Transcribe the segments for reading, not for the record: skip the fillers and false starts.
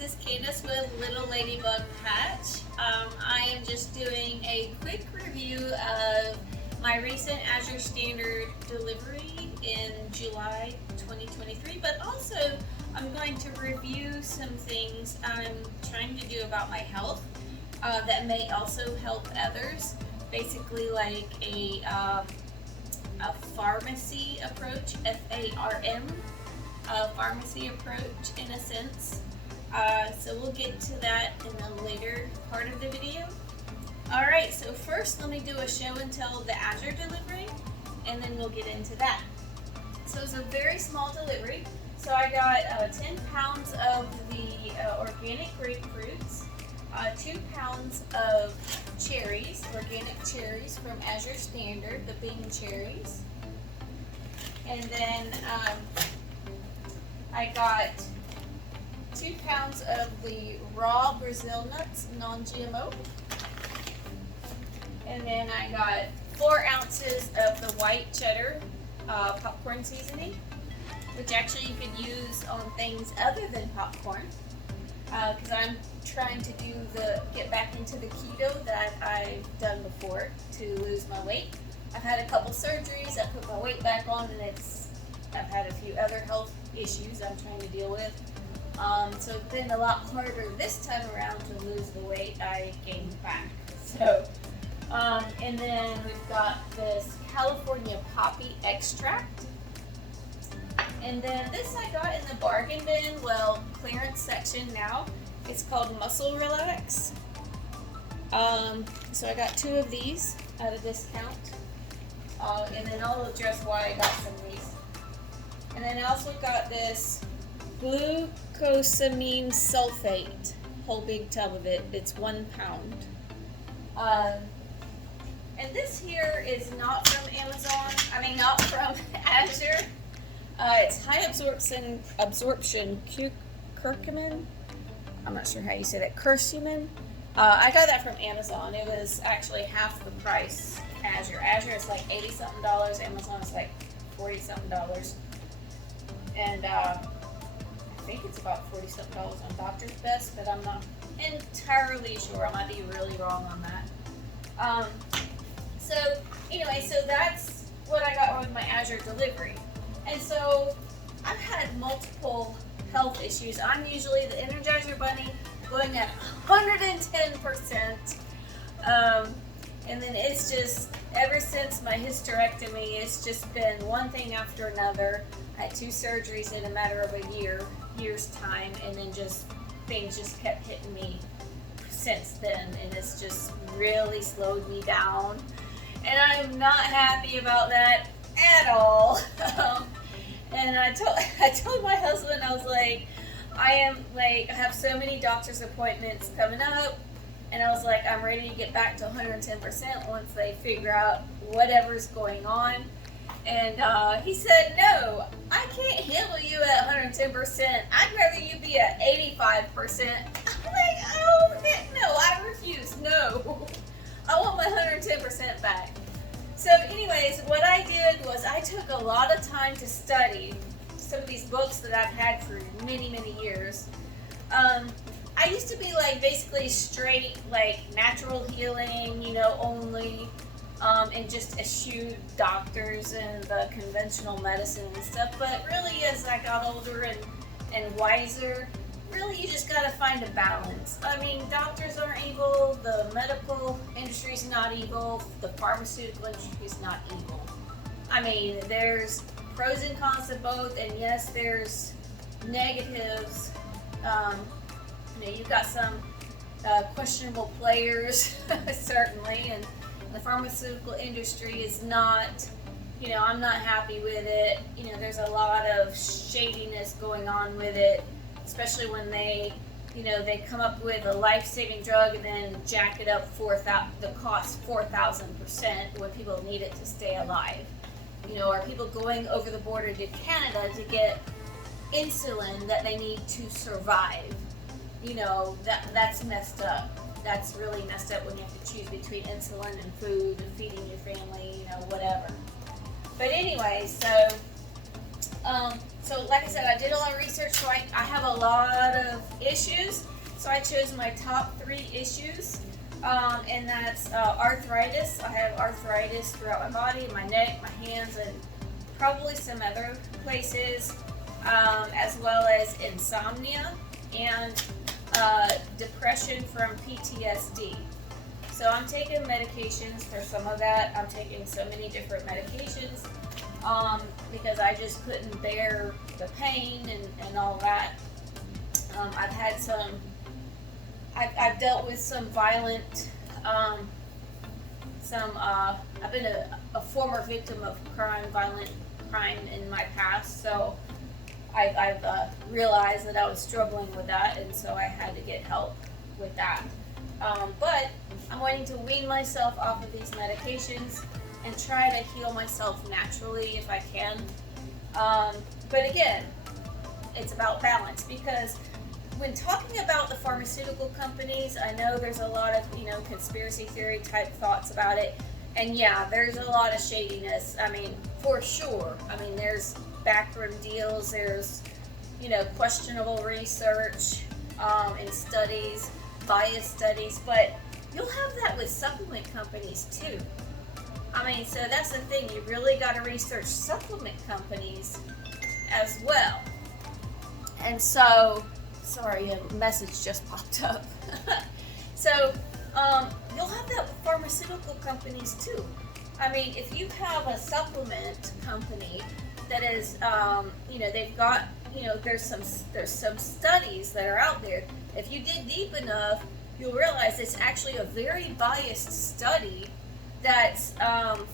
this is Candace with Little Ladybug Patch. I am just doing a quick review of my recent Azure Standard delivery in July 2023, but also I'm going to review some things I'm trying to do about my health that may also help others. Basically like a pharmacy approach, F-A-R-M, pharmacy approach in a sense. So we'll get to that in the later part of the video. Alright, so first let me do a show and tell of the Azure delivery, and then we'll get into that. So it's a very small delivery. So I got 10 pounds of the organic grapefruits, 2 pounds of cherries, organic cherries from Azure Standard, the Bing cherries. And then I got 2 pounds of the raw Brazil nuts, non-GMO. And then I got 4 ounces of the white cheddar popcorn seasoning, which actually you could use on things other than popcorn, because I'm trying to get back into the keto that I've done before to lose my weight. I've had a couple surgeries, I put my weight back on, and I've had a few other health issues I'm trying to deal with. So it's been a lot harder this time around to lose the weight I gained back. So, and then we've got this California poppy extract. And then this I got in the bargain bin, clearance section now. It's called Muscle Relax. So I got 2 of these at a discount. And then I'll address why I got some of these. And then I also got this glucosamine sulfate, whole big tub of it. It's 1 pound. And this here is not from not from Azure. It's high absorption curcumin. I'm not sure how you say that. Curcumin. I got that from Amazon. It was actually half the price. Azure is like $80 something. Amazon is like $40 something. And I think it's about $40 something on Doctor's Best, but I'm not entirely sure. I might be really wrong on that. So anyway, so that's what I got with my Azure delivery. And so I've had multiple health issues. I'm usually the Energizer Bunny going at 110%. And then it's just, ever since my hysterectomy, it's just been one thing after another. I had 2 surgeries in a matter of a year's time, and then things just kept hitting me since then, and it's just really slowed me down. And I'm not happy about that at all. And I told my husband, I was like, I have so many doctor's appointments coming up, and I was like, I'm ready to get back to 110% once they figure out whatever's going on. And he said, no, I can't handle you at 110%. I'd rather you be at 85%. I'm like, oh, no, I refuse. No, I want my 110% back. So anyways, what I did was I took a lot of time to study some of these books that I've had for many, many years. I used to be basically straight, natural healing, only, and just eschewed doctors and the conventional medicine and stuff. But really, as I got older and wiser, really you just got to find a balance. I mean, doctors aren't evil, the medical industry is not evil, the pharmaceutical industry is not evil. I mean, there's pros and cons to both, and yes, there's negatives. You've got some questionable players, certainly, and the pharmaceutical industry is not, I'm not happy with it. There's a lot of shadiness going on with it, especially when they come up with a life-saving drug and then jack it up the cost 4,000% when people need it to stay alive. Are people going over the border to Canada to get insulin that they need to survive? That's messed up. That's really messed up when you have to choose between insulin and food and feeding your family, whatever. But anyway, so So like I said, I did a lot of research, so I have a lot of issues. So I chose my top 3 issues, and that's arthritis. I have arthritis throughout my body, my neck, my hands, and probably some other places, as well as insomnia and depression from PTSD. So I'm taking medications for some of that. I'm taking so many different medications because I just couldn't bear the pain and all that. I've had some, I've dealt with some violent, I've been a former victim of violent crime in my past, so I've realized that I was struggling with that, and so I had to get help with that. But I'm wanting to wean myself off of these medications and try to heal myself naturally if I can. But again, it's about balance, because when talking about the pharmaceutical companies, I know there's a lot of, conspiracy theory type thoughts about it. And yeah, there's a lot of shadiness. I mean, for sure. I mean, there's backroom deals, there's, questionable research and studies, biased studies, but you'll have that with supplement companies too. I mean, so that's the thing, you really got to research supplement companies as well. And so, sorry, a message just popped up. So, you'll have that with pharmaceutical companies too. I mean, if you have a supplement company that is, they've got, there's some studies that are out there. If you dig deep enough, you'll realize it's actually a very biased study that's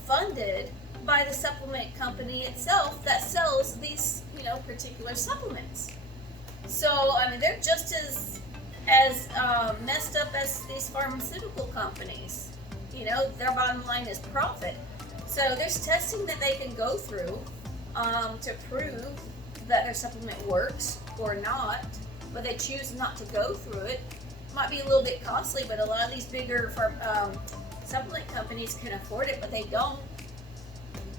funded by the supplement company itself that sells these, particular supplements. So, I mean, they're just as messed up as these pharmaceutical companies. Their bottom line is profit. So there's testing that they can go through to prove that their supplement works or not, but they choose not to go through it. Might be a little bit costly, but a lot of these bigger supplement companies can afford it, but they don't,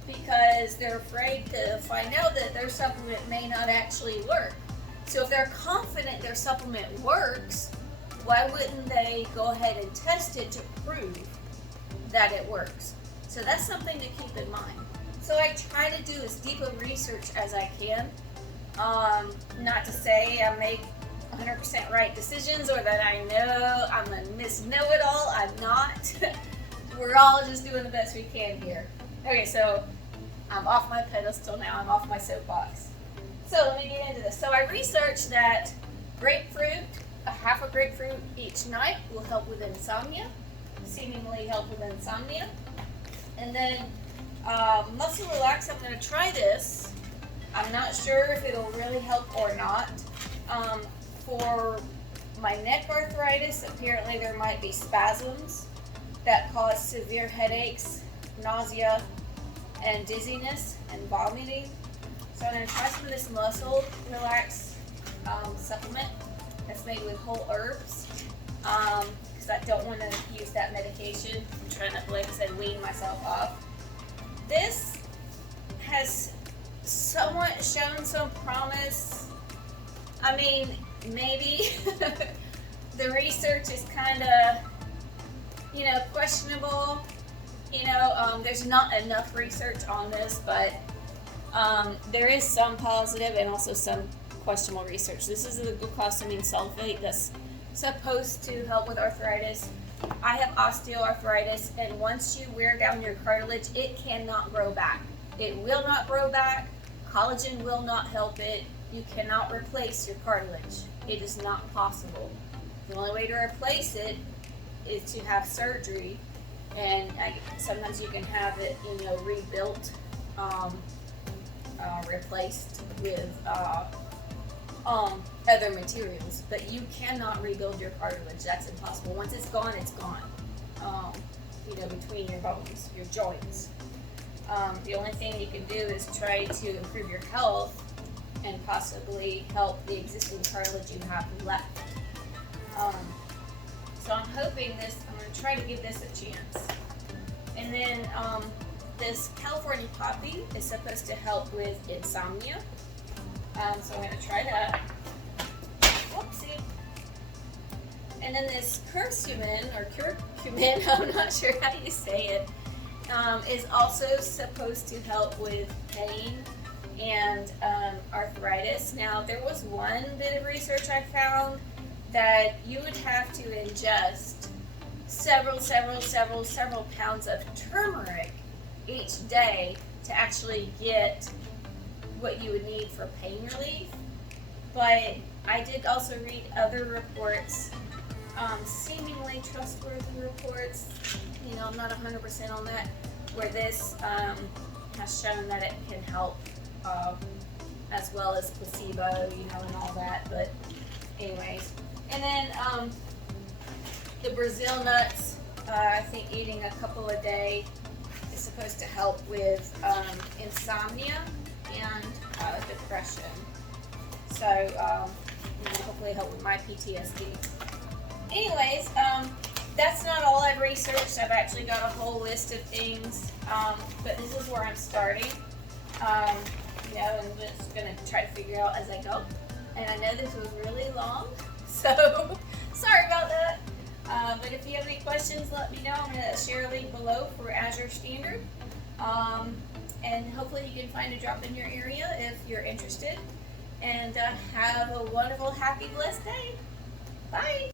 because they're afraid to find out that their supplement may not actually work. So if they're confident their supplement works, why wouldn't they go ahead and test it to prove that it works? So that's something to keep in mind. So I try to do as deep of research as I can. Not to say I make 100% right decisions or that I know I'm a Miss Know-It-All. I'm not. We're all just doing the best we can here. Okay, so I'm off my pedestal now. I'm off my soapbox. So let me get into this. So I researched that grapefruit, a half a grapefruit each night, will help with insomnia, seemingly help with insomnia. And then muscle relax, I'm going to try this. I'm not sure if it'll really help or not. For my neck arthritis, apparently there might be spasms that cause severe headaches, nausea, and dizziness and vomiting. So I'm going to try some of this muscle relax supplement that's made with whole herbs, because I don't want to use that medication. I'm trying to, like I said, wean myself off. This has somewhat shown some promise. I mean, maybe the research is kind of, questionable. There's not enough research on this, but there is some positive and also some questionable research. This is the glucosamine sulfate that's supposed to help with arthritis. I have osteoarthritis, and once you wear down your cartilage, it cannot grow back. It will not grow back. Collagen will not help it. You cannot replace your cartilage. It is not possible. The only way to replace it is to have surgery, and sometimes you can have it, rebuilt, replaced with other materials, but you cannot rebuild your cartilage. That's impossible. Once it's gone, it's gone. Between your bones, your joints. The only thing you can do is try to improve your health and possibly help the existing cartilage you have left. So I'm hoping I'm going to try to give this a chance. And then this California poppy is supposed to help with insomnia. So I'm going to try that. Whoopsie. And then this curcumin, or curcumin, I'm not sure how you say it, is also supposed to help with pain and arthritis. Now, there was one bit of research I found that you would have to ingest several pounds of turmeric each day to actually get what you would need for pain relief. But I did also read other reports, seemingly trustworthy reports, you know, I'm not 100% on that, where this has shown that it can help as well as placebo, you know, and all that. But anyways, and then the Brazil nuts, I think eating a couple a day is supposed to help with insomnia and depression. So you know, hopefully help with my PTSD. Anyways, that's not all I've researched. I've actually got a whole list of things, but this is where I'm starting. You know, and I'm just gonna try to figure out as I go. And I know this was really long, so sorry about that. But if you have any questions, let me know. I'm going to share a link below for Azure Standard. And hopefully you can find a drop in your area if you're interested. And have a wonderful, happy, blessed day. Bye.